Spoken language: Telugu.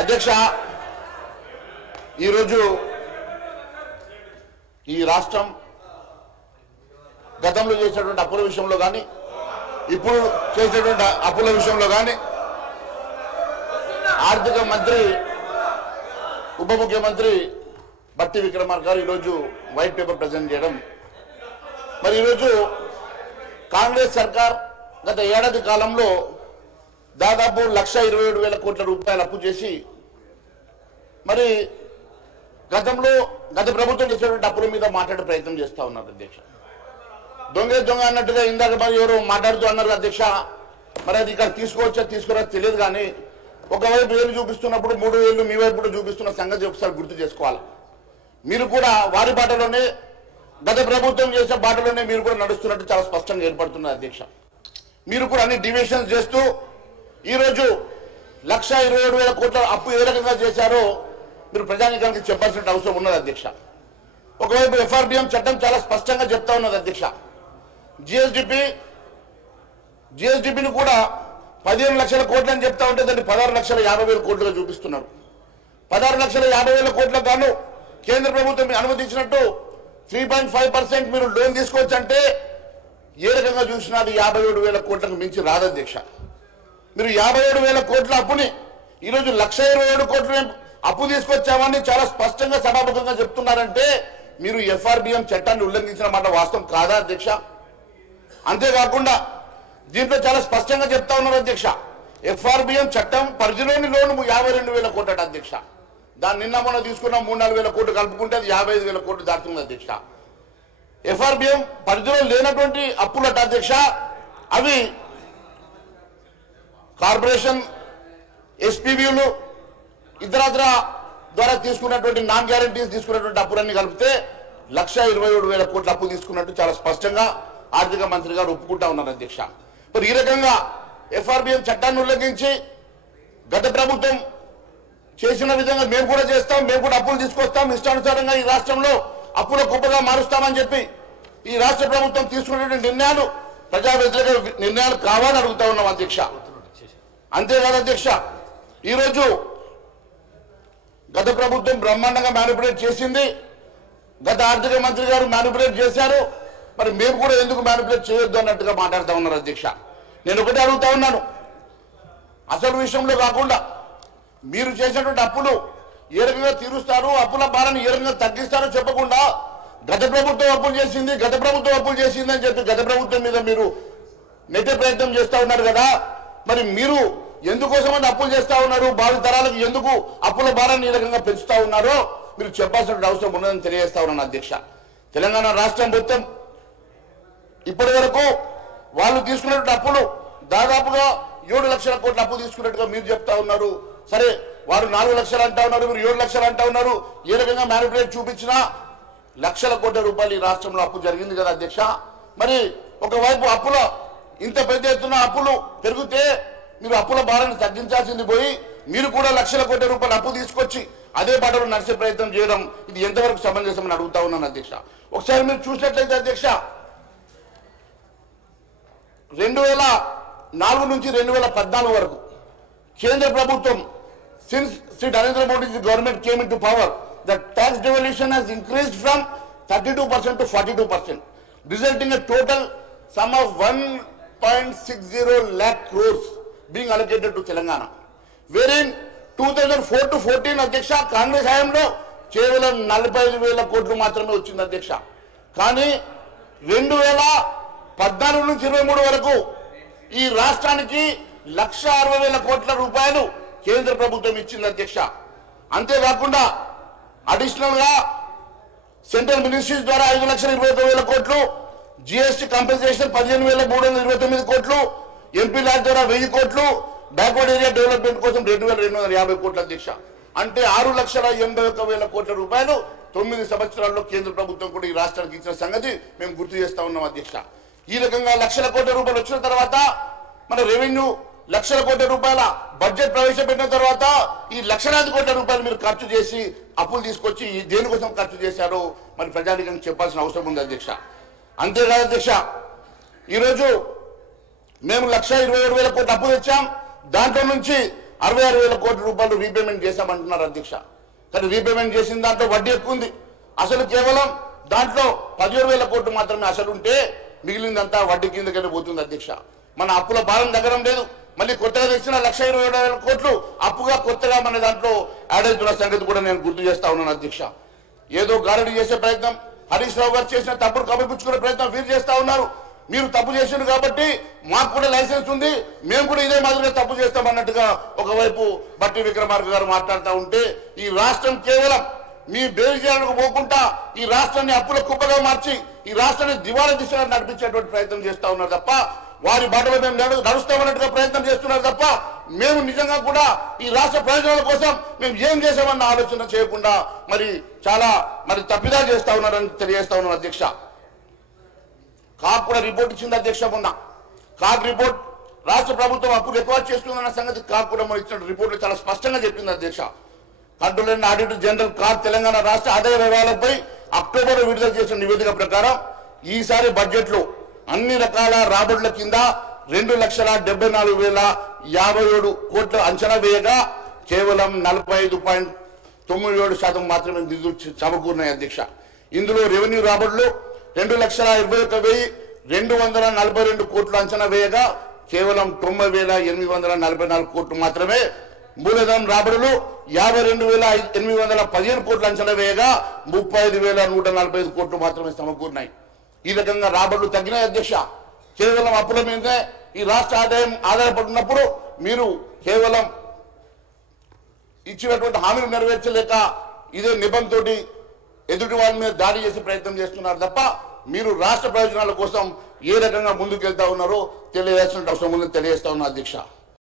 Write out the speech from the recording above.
అధ్యక్ష ఈరోజు ఈ రాష్ట్రం గతంలో చేసినటువంటి అప్పుల విషయంలో కానీ ఇప్పుడు చేసేటువంటి అప్పుల విషయంలో కానీ ఆర్థిక మంత్రి ఉప ముఖ్యమంత్రి బట్టి విక్రమార్క గారు ఈరోజు వైట్ పేపర్ ప్రజెంట్ చేయడం, మరి ఈరోజు కాంగ్రెస్ సర్కార్ గత ఏడాది కాలంలో దాదాపు 1,27,000 కోట్ల రూపాయలు అప్పు చేసి మరి గత ప్రభుత్వం చేసినటువంటి అప్పుల మీద మాట్లాడే ప్రయత్నం చేస్తూ ఉన్నారు అధ్యక్ష. దొంగ అన్నట్టుగా ఇందాక మరి ఎవరు మాట్లాడుతూ అన్నారు అధ్యక్ష. మరి అది ఇక్కడ తీసుకోవచ్చా తీసుకురా తెలియదు, కానీ ఒకవైపు వేలు చూపిస్తున్నప్పుడు 3 వేలు మీ వైపు కూడా చూపిస్తున్న సంగతి ఒకసారి గుర్తు చేసుకోవాలి. మీరు కూడా వారి బాటలోనే గత ప్రభుత్వం చేసే బాటలోనే మీరు కూడా నడుస్తున్నట్టు చాలా స్పష్టంగా ఏర్పడుతున్నారు అధ్యక్ష. మీరు కూడా అన్ని డివిజన్స్ చేస్తూ ఈరోజు 1,27,000 కోట్ల అప్పు ఏ రకంగా చేశారో మీరు ప్రజానీకానికి చెప్పాల్సిన అవసరం ఉన్నది అధ్యక్ష. ఒకవైపు ఎఫ్ఆర్బిఎం చట్టం చాలా స్పష్టంగా చెప్తా ఉన్నది అధ్యక్ష. జిఎస్డిపిని కూడా 15 లక్షల కోట్లు అని చెప్తా ఉంటే దాన్ని 16,50,000 కోట్లుగా చూపిస్తున్నారు. 16,50,000 కోట్లకు గాను కేంద్ర ప్రభుత్వం అనుమతించినట్టు 3.5% మీరు లోన్ తీసుకోవచ్చు అంటే ఏ రకంగా చూసినా అది 57,000 కోట్లకు మించి రాదు అధ్యక్ష. మీరు 57,000 కోట్ల అప్పుని ఈరోజు 1,27,000 కోట్ల అప్పు తీసుకొచ్చామని చాలా స్పష్టంగా సభాముఖంగా చెప్తున్నారంటే మీరు ఎఫ్ఆర్బిఎం చట్టాన్ని ఉల్లంఘించిన మాట వాస్తవం కాదా అధ్యక్ష? అంతేకాకుండా దీంట్లో చాలా స్పష్టంగా చెప్తా ఉన్నారు అధ్యక్ష, ఎఫ్ఆర్బిఎం చట్టం పరిధిలోని లోను 52,000 కోట్ల అధ్యక్ష. దాన్ని నిన్న మొన్న తీసుకున్న 3-4 కోట్లు కలుపుకుంటే అది 55,000 కోట్లు దాటుతుంది అధ్యక్ష. ఎఫ్ఆర్బిఎం పరిధిలో లేనటువంటి అప్పులట అధ్యక్ష, అవి కార్పొరేషన్ ఎస్పీవీలు ఇతరత్ర ద్వారా తీసుకున్నటువంటి నాన్ గ్యారంటీస్ తీసుకున్నటువంటి అప్పులన్నీ కలిపితే 1,27,000 కోట్ల అప్పు తీసుకున్నట్టు చాలా స్పష్టంగా ఆర్థిక మంత్రి గారు ఒప్పుకుంటా ఉన్నారు అధ్యక్ష. మరి ఈ రకంగా ఎఫ్ఆర్బిఎం చట్టాన్ని ఉల్లంఘించి గత ప్రభుత్వం చేసిన విధంగా మేము కూడా చేస్తాం, మేము కూడా అప్పులు తీసుకొస్తాం, ఇష్టానుసారంగా ఈ రాష్ట్రంలో అప్పుల కుప్పగా మారుస్తామని చెప్పి ఈ రాష్ట్ర ప్రభుత్వం తీసుకున్నటువంటి నిర్ణయాలు ప్రజా వ్యతిరేక నిర్ణయాలు కావాలని అడుగుతా ఉన్నాం అధ్యక్ష. అంతేకాదు అధ్యక్ష, ఈరోజు గత ప్రభుత్వం బ్రహ్మాండంగా మ్యానిపులేట్ చేసింది, గత ఆర్థిక మంత్రి గారు మ్యానిపులేట్ చేశారు, మరి మేము కూడా ఎందుకు మ్యానిపులేట్ చేయొద్దు అన్నట్టుగా మాట్లాడుతూ ఉన్నారు అధ్యక్ష. నేను ఒకటే అడుగుతా ఉన్నాను, అసలు విషయంలో కాకుండా మీరు చేసినటువంటి అప్పులు ఏ రకంగా తీరుస్తారు, అప్పుల భారాన్ని ఏ రకంగా తగ్గిస్తారో చెప్పకుండా గత ప్రభుత్వం అప్పులు చేసింది అని చెప్పి గత ప్రభుత్వం మీద మీరు నెట్టే ప్రయత్నం చేస్తూ ఉన్నారు కదా. మరి మీరు ఎందుకోసమని అప్పులు చేస్తూ ఉన్నారు, భావి తరాలకు ఎందుకు అప్పుల భారాన్ని ఈ రకంగా పెంచుతా ఉన్నారో మీరు చెప్పాల్సిన అవసరం ఉన్నదని తెలియజేస్తా ఉన్నాను అధ్యక్ష. తెలంగాణ రాష్ట్రం మొత్తం ఇప్పటి వరకు వాళ్ళు తీసుకున్నటువంటి అప్పులు దాదాపుగా 7 లక్షల కోట్ల అప్పు తీసుకున్నట్టుగా మీరు చెప్తా ఉన్నారు. సరే, వారు 4 లక్షలు అంటా ఉన్నారు, మీరు 7 లక్షలు అంటా ఉన్నారు. ఏ రకంగా మ్యానిపులేట్ చూపించినా లక్షల కోట్ల రూపాయలు ఈ రాష్ట్రంలో అప్పు జరిగింది కదా అధ్యక్ష. మరి ఒకవైపు అప్పుల ఇంత పెద్ద ఎత్తున అప్పులు పెరిగితే మీరు అప్పుల భారాన్ని తగ్గించాల్సింది పోయి మీరు కూడా లక్షల కోట్ల రూపాయలు అప్పు తీసుకొచ్చి అదే బాటలో నడిచే ప్రయత్నం చేయడం ఇది ఎంతవరకు సమంజసమని అడుగుతా ఉన్నాను అధ్యక్ష. ఒకసారి మీరు చూసినట్లయితే అధ్యక్ష, 2004 నుంచి 2014 వరకు కేంద్ర ప్రభుత్వం since Sri Narendra Modi's government came into power, the tax devolution has increased from 32% to 42%, resulting in a total sum of 1.60 lakh crores being allocated to Telangana, wherein 2004 to 14 అధ్యక్ష కాంగ్రెస్ హయాంలో కేవలం 45,000 కోట్లు మాత్రమే వచ్చింది అధ్యక్ష. కానీ 2014 నుంచి 23 వరకు ఈ రాష్ట్రానికి 1,60,000 కోట్ల రూపాయలు కేంద్ర ప్రభుత్వం ఇచ్చింది అధ్యక్ష. అంతేకాకుండా అడిషనల్ గా సెంట్రల్ మినిస్ట్రీస్ ద్వారా 5,21,000 కోట్లు, జిఎస్టీ కంపెన్సేషన్ 15,329 కోట్లు, ఎంపీ లాజ్ ద్వారా 1,000 కోట్లు, బ్యాక్వర్డ్ ఏరియా డెవలప్మెంట్ కోసం 2,250 కోట్ల అధ్యక్ష. అంటే 6,81,000 కోట్ల రూపాయలు 9 సంవత్సరాల్లో కేంద్ర ప్రభుత్వం కూడా ఈ రాష్ట్రానికి ఇచ్చిన సంగతి మేము గుర్తు చేస్తా ఉన్నాం అధ్యక్ష. ఈ రకంగా లక్షల కోట్ల రూపాయలు వచ్చిన తర్వాత మన రెవెన్యూ లక్షల కోట్ల రూపాయల బడ్జెట్ ప్రవేశపెట్టిన తర్వాత ఈ లక్షలాది కోట్ల రూపాయలు మీరు ఖర్చు చేసి అప్పులు తీసుకొచ్చి దేనికోసం ఖర్చు చేశారో మరి ప్రజానికానికి చెప్పాల్సిన అవసరం ఉంది అధ్యక్ష. అంతేకాదు అధ్యక్ష, ఈరోజు మేము 1,27,000 కోట్ల అప్పు తెచ్చాం. దాంట్లో నుంచి 66,000 కోట్ల రూపాయలు రీపేమెంట్ చేశామంటున్నారు అధ్యక్ష. కానీ రీపేమెంట్ చేసిన దాంట్లో వడ్డీ ఎక్కువ ఉంది. అసలు కేవలం దాంట్లో 17,000 కోట్లు మాత్రమే అసలు ఉంటే మిగిలిందంతా వడ్డీ కిందకెళ్ళి పోతుంది అధ్యక్ష. మన అప్పుల భారం దగ్గరం లేదు. మళ్ళీ కొత్తగా తెచ్చిన 1,27,000 కోట్లు అప్పుగా కొత్తగా మన దాంట్లో యాడ్ అవుతున్న సంగతి కూడా నేను గుర్తు చేస్తా ఉన్నాను అధ్యక్ష. ఏదో గారడీ చేసే ప్రయత్నం, హరీష్ రావు గారు చేసిన తప్పులు కప్పిపుచ్చుకునే ప్రయత్నం వీరు చేస్తా ఉన్నారు. మీరు తప్పు చేసిండు కాబట్టి మాకు కూడా లైసెన్స్ ఉంది, మేము కూడా ఇదే మాదిరిగా తప్పు చేస్తామన్నట్టుగా ఒకవైపు బట్టి విక్రమార్క గారు మాట్లాడుతూ ఉంటే, ఈ రాష్ట్రం కేవలం మీ బేరిజాలకు పోకుండా ఈ రాష్ట్రాన్ని అప్పుల కుప్పగా మార్చి ఈ రాష్ట్రాన్ని దివాళా దిశగా నడిపించేటువంటి ప్రయత్నం చేస్తా ఉన్నారు తప్ప, వారి బాటలో మేము నడుస్తామన్నట్టుగా ప్రయత్నం చేస్తున్నారు తప్ప, మేము నిజంగా కూడా ఈ రాష్ట్ర ప్రయోజనాల కోసం మేము ఏం చేసామన్న ఆలోచన చేయకుండా చాలా తప్పిదాలు చేస్తా ఉన్నారని తెలియజేస్తా ఉన్నాను అధ్యక్ష. కాక్ కూడా రిపోర్ట్ ఇచ్చింది అధ్యక్ష. మొన్న కాక్ రిపోర్ట్ రాష్ట్ర ప్రభుత్వం అప్పులు ఎక్కువ చేస్తుందన్న సంగతి కాక్ కూడా మనం ఇచ్చిన రిపోర్ట్లో చాలా స్పష్టంగా చెప్పింది అధ్యక్ష. కంట్రోలర్ అండ్ ఆడిటర్ జనరల్ కాక్ తెలంగాణ రాష్ట్ర ఆదాయ వ్యవహారాలపై అక్టోబర్ విడుదల చేసిన నివేదిక ప్రకారం ఈసారి బడ్జెట్ లో అన్ని రకాల రాబడుల కింద 2,74,057 కోట్ల అంచనా వేయగా కేవలం 45.97% మాత్రమే నిధులు సమకూరినాయి అధ్యక్ష. ఇందులో రెవెన్యూ రాబడులు 2,21,242 కోట్లు అంచనా వేయగా కేవలం 90,844 కోట్లు మాత్రమే. మూలధనం రాబడులు 52,815 కోట్లు అంచనా వేయగా 35,145 కోట్లు మాత్రమే సమకూరినాయి. ఈ రకంగా రాబడులు తగ్గినాయి అధ్యక్ష. కేవలం అప్పుల మీదే ఈ రాష్ట్ర ఆదాయం ఆధారపడినప్పుడు మీరు కేవలం ఇచ్చినటువంటి హామీలు నెరవేర్చలేక ఇదే నిబంధనతో ఎదుటి వాళ్ళ మీద దాడి చేసే ప్రయత్నం చేస్తున్నారు తప్ప, మీరు రాష్ట్ర ప్రయోజనాల కోసం ఏ రకంగా ముందుకు వెళ్తా ఉన్నారో తెలియజేస్తున్న అవసరం ఉందని తెలియజేస్తా ఉన్నా అధ్యక్ష.